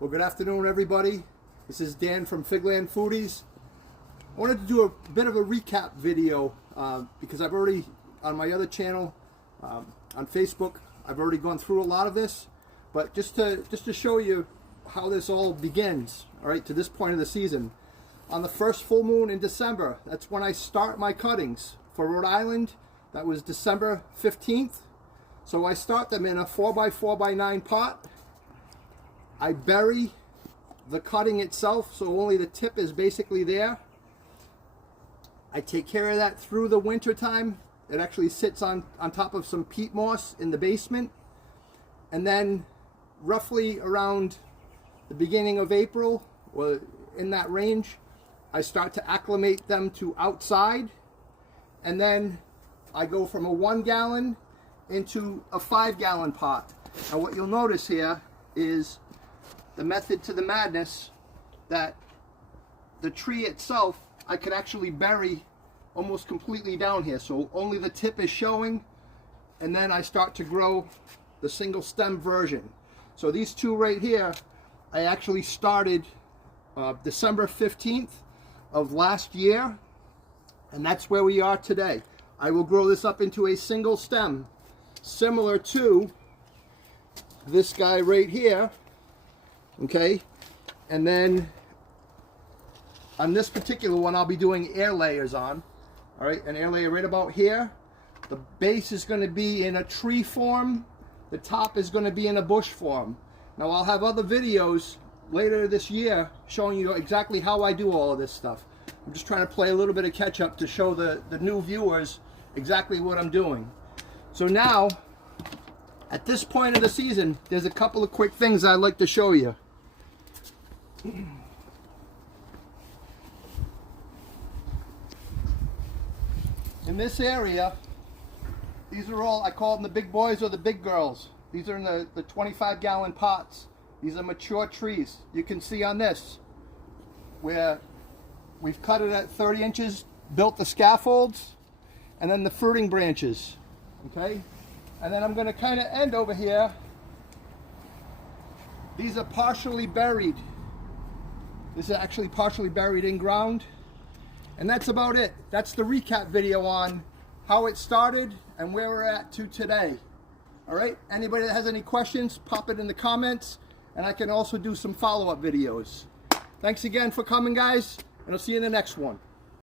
Well, good afternoon, everybody. This is Dan from Figland Foodies. I wanted to do a bit of a recap video because I've already, on my other channel, on Facebook, I've already gone through a lot of this. But just to show you how this all begins, all right, to this point of the season. On the first full moon in December, that's when I start my cuttings. For Rhode Island, that was December 15th. So I start them in a 4x4x9 pot. I bury the cutting itself, so only the tip is basically there. I take care of that through the winter time. It actually sits on top of some peat moss in the basement. And then roughly around the beginning of April, or in that range, I start to acclimate them to outside. And then I go from a 1 gallon into a 5 gallon pot. Now what you'll notice here is the method to the madness, that the tree itself I could actually bury almost completely down here, so only the tip is showing, and then I start to grow the single stem version. So these two right here I actually started December 15th of last year, and that's where we are today. I will grow this up into a single stem similar to this guy right here. Okay, and then on this particular one I'll be doing air layers on. All right, an air layer right about here. The base is going to be in a tree form, the top is going to be in a bush form. Now I'll have other videos later this year showing you exactly how I do all of this stuff. I'm just trying to play a little bit of catch up to show the new viewers exactly what I'm doing. So now, at this point of the season, there's a couple of quick things I'd like to show you. In this area, these are all, I call them the big boys or the big girls. These are in the 25 gallon pots. These are mature trees. You can see on this where we've cut it at 30 inches, built the scaffolds, and then the fruiting branches. Okay? And then I'm going to kind of end over here. These are partially buried. This is actually partially buried in ground. And that's about it. That's the recap video on how it started and where we're at to today. All right? Anybody that has any questions, pop it in the comments, and I can also do some follow-up videos. Thanks again for coming, guys, and I'll see you in the next one.